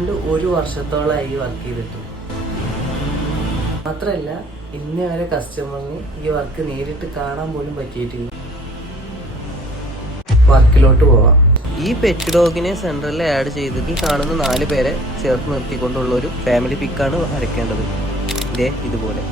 ഏതാണ്ട് 1 വർഷത്തോളമായി വർക്ക് ചെയ്തിട്ടു. മാത്രമല്ല ഇന്ന് വരെ കസ്റ്റമറിന് ഈ വർക്ക് നേരിട്ട് കാണാൻ പോലും പറ്റിയിട്ടില്ല. വർക്കിലോട്ട് പോവാം. ഈ പെറ്റ് ഡോഗിനെ സെൻട്രലിൽ ആഡ് ചെയ്ത് ഈ കാണുന്ന 4 പേരെ ചേർത്ത് നിർത്തിക്കൊണ്ടുള്ള ഒരു ഫാമിലി പിക്കാണ് വരയ്ക്കേണ്ടത്. ഇതുപോലെ